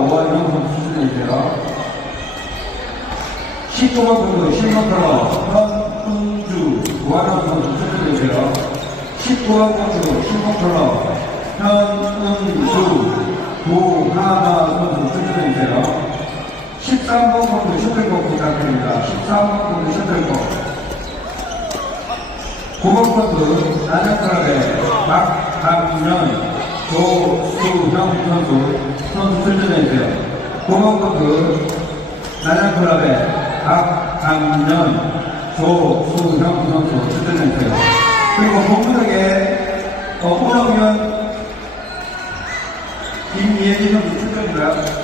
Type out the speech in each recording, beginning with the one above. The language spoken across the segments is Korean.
오한영 선수 출전해주세요. 19번 선수 신문컬러 현은주 오한영 선수 출전해주세요. 19번 선수 신문컬러 현은주 도하나 선수 출전해주세요. 13번 선수 셔틀콕 부탁드립니다. 13번 선수 셔틀콕. 9번 선수 나장클럽의 박강년, 조수형 선수 선수 출전해주세요. 9번 선수 나장클럽의 박강년, 조수형 선수 출전해주세요. 그리고 본부석에 어, 호명위원 김예지 선수 출전이고요.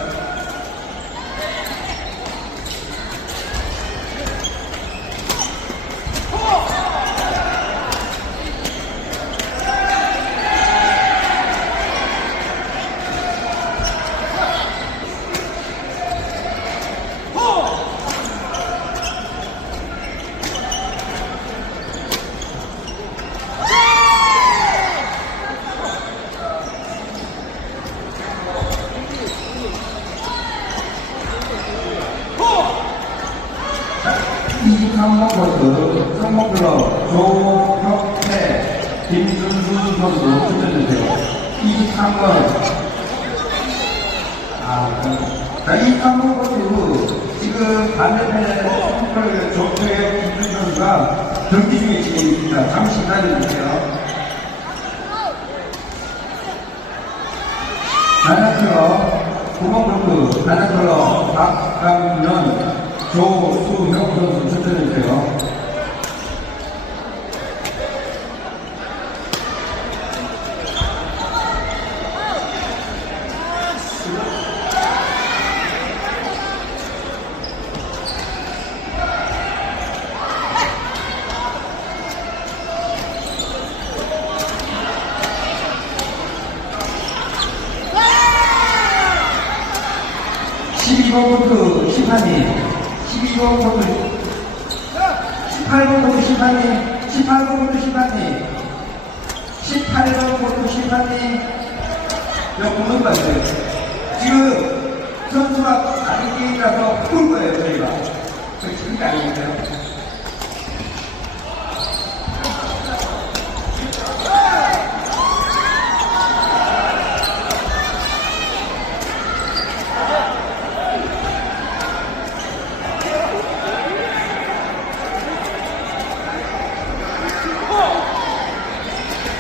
이상목버스 성목클럽 조혁태 김준수 선수 출전해주세요. 23번 아, 자, 이 상목버스 지금 반대편에 성목클럽 조혁태 김준수 선수가 경기 중에 지금 있습니다. 잠시 기다려주세요. 나나클럽 구멍블크 나나클럽 박강년 번 코트 심판님, 12번 코트, 18번 코트 심판님, 18번 코트 심판님, 18번 코트 심판님, 몇 분은 봤어요. 지금 선수가 다른 게임이라서 풀 거예요, 저희가. 저 지금 아니겠어요?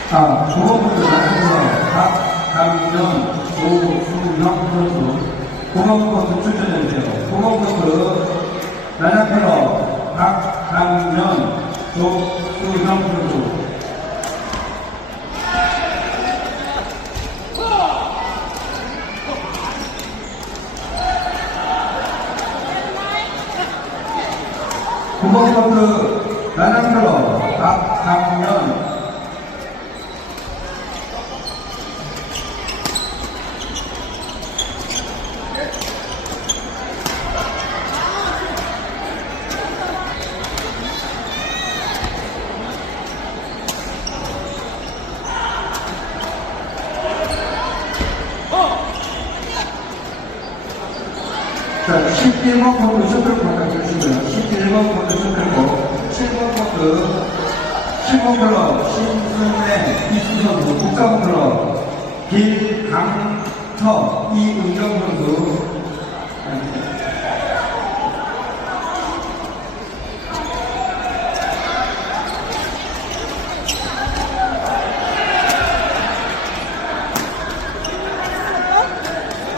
아, 조업부터 나서서 박강현, 선수, 공업버스 출전해주세요. 공업버스 나나페로 박강현, 조수형 선수. 공업버스 나나페로 박강현, 자, 11번 코드 셔틀 부탁드리시고요. 11번 코드 셔틀고, 7번 코드, 7번 클럽, 신승래, 이수선수, 국가부 클럽, 김강터, 이은경 선수.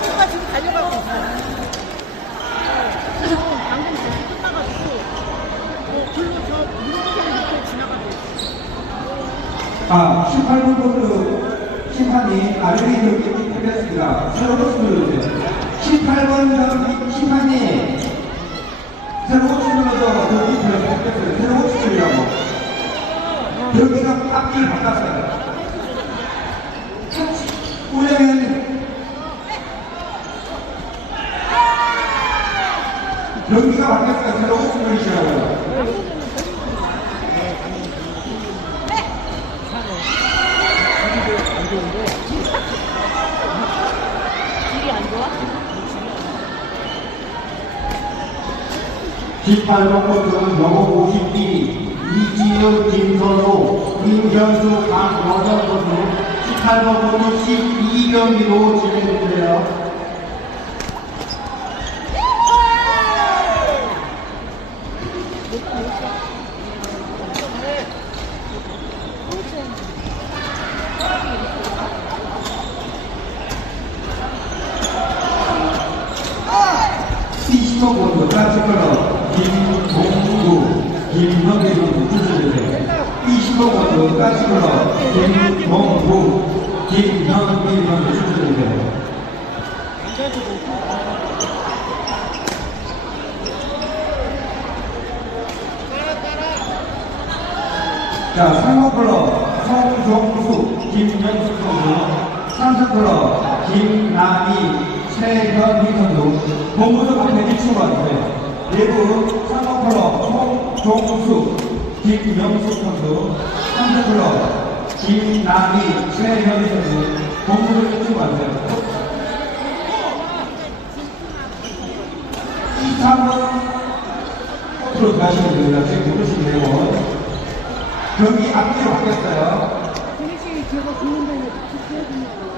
친구가 지금 달려가고 있어요. 방금 저기 끝나가지고 어, 글로 저 무릎을 이렇게 지나가고 있어요. 아, 18번 코드 심판이 아르비를 드렸습니다. 새로운 수를 18번 심판이 새로운 수를로 그 밑으로 바뀌었어요. 새로운 수술이라고. 여기가 앞길 바꿨어요. 왜냐면 여기가 바뀌었어요. 새로운 수술이시라고요. 18번 코트는 영호 50기 이지은, 김선호, 임현수, 강원정 선수 18번 코트 12경기로 진행되요. 출전해주세요. T10번 번호 까치컬러 김동구 선수 출전해주세요. 자, 3번 컬러 성종수 김현숙 선수 3번 컬러 김남희 최현희 선수 본부도 앞에 일치고 와주세요. 내부 3번 컬러 송종수 김명숙 선수 3번 컬러 김남희 최현희 선수 본부도 일치고 와주세요. 23번 코트로 들어가시면 됩니다. 지금 누르시면 되고 경기 앞뒤로 바뀌었어요. 제가 보는 데는 지켜주냐고.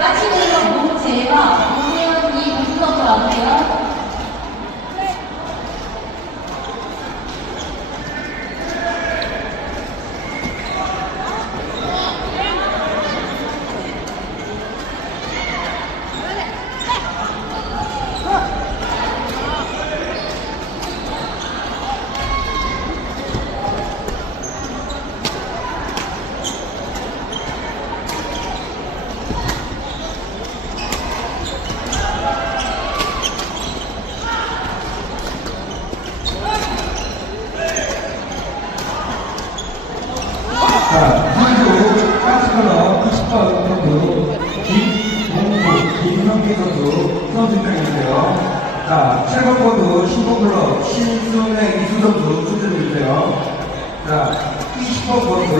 까치는 몸제와 오세훈이 무슨 선수 아세요? 자, 한국 가스컬러 20번 선수 김동구 김성기 선수 선수 입장해주세요. 자, 7번 코드 10번 신순의 이수 선수 출전해주세요. 자, 20번 코드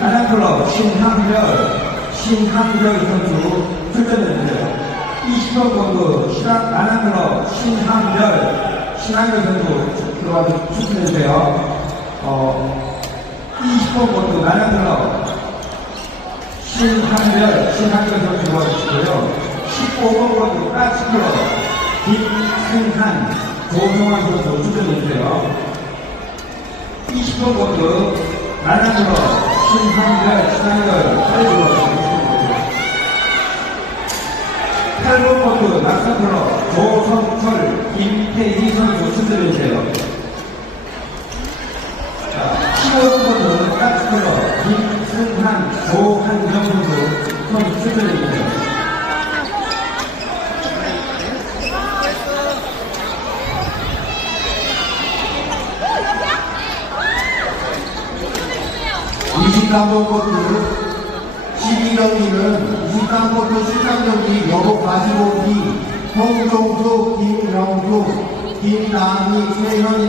나나클럽 신한별 신한별 선수 출전해주세요. 20번 코드 신한 나나클럽 신한별 신한별 선수 들어와서 출전해주세요. 어, 20번 번도 나는클럽 신한별 신한별 선수 들어와주시고요. 15번 번도 까치클럽 김승한 조성환 선수 출전해주세요. 20번 번도 나는클럽 신한별 신한별 빨리 들어와주시고요. 8번 번도 낙서클럽 조성철 김태희 선수 출전해주세요. 15번은 까치컬러 김승한 조한정 선수 선수 출전해주세요. 이십삼번 코트 12경기는 23코트 13경기 여고 45기 홍종수, 김영수, 김남희, 최현희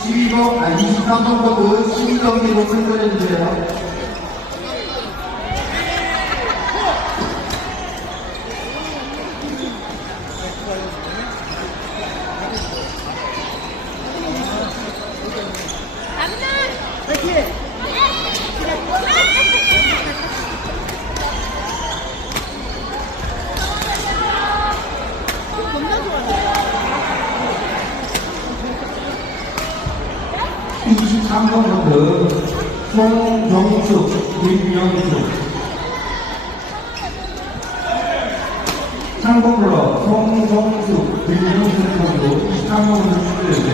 12번, 아 23번 코트 12경기로 출전해주세요. 겁나 23번 코트 송정숙 김영수 3번 컬러 송정숙 김영수 선수 23번 코트 출전해주세요.